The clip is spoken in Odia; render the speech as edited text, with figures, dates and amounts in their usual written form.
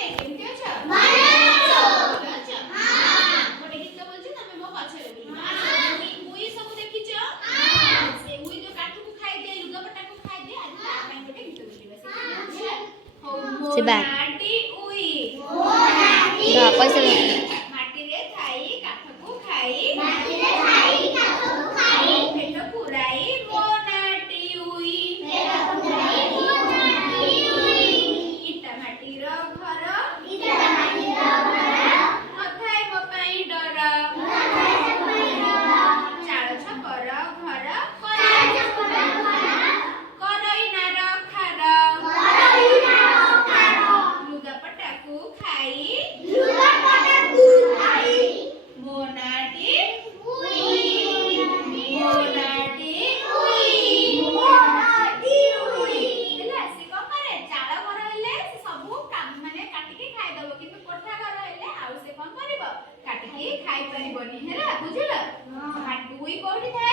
ତମେ କେମିତି ଅଛ? ଭଲ ଅଛ। ଭଲ ଅଛ? ହଁ। ଗୋଟେ ଗୀତ ବୋଲୁଛି ତମେ ମୋ ପଛରେ ବୋଲିବ। ଉଇ ସବୁ ଦେଖିଛ? ସେ ଉଇ ଯୋଉ କାଠକୁ ଖାଇଦିଏ, ଲୁଗାପଟାକୁ ଖାଇଦିଏ, ଆଜି ତା ପାଇଁ ଗୋଟେ ଗୀତ ବୋଲିବା। ହଉ ମୋନାଟି ଉଇ ମାଟିରେ ଥାଇ କାଠକୁ ଖାଇ ପେଟ ପୁରାଇ ମୋନାଟି ଉଇ ଇଟା ମାଟିର ଘର ନଥାଏ ମୋ ପାଇଁ ଡର ଚାଳ ଛପର ଘର କରଇ ନାର ଖାର ଲୁଗାପଟାକୁ ଖାଇ ମୋନାଟି ହେଲା। ସେ କଣ କରେ? ଚାଳ ଘର ହେଲେ ସେ ସବୁ ମାନେ କାଟିକି ଖାଇଦବ, କିନ୍ତୁ କୋଠା ଘର ହେଲେ ଆଉ ସେ କଣ କରିବ? କାଟିକି ଖାଇ ପାରିବନି। ହେଲା, ବୁଝିଲ? ଉଇ କୋଉଠି ଥାଏ?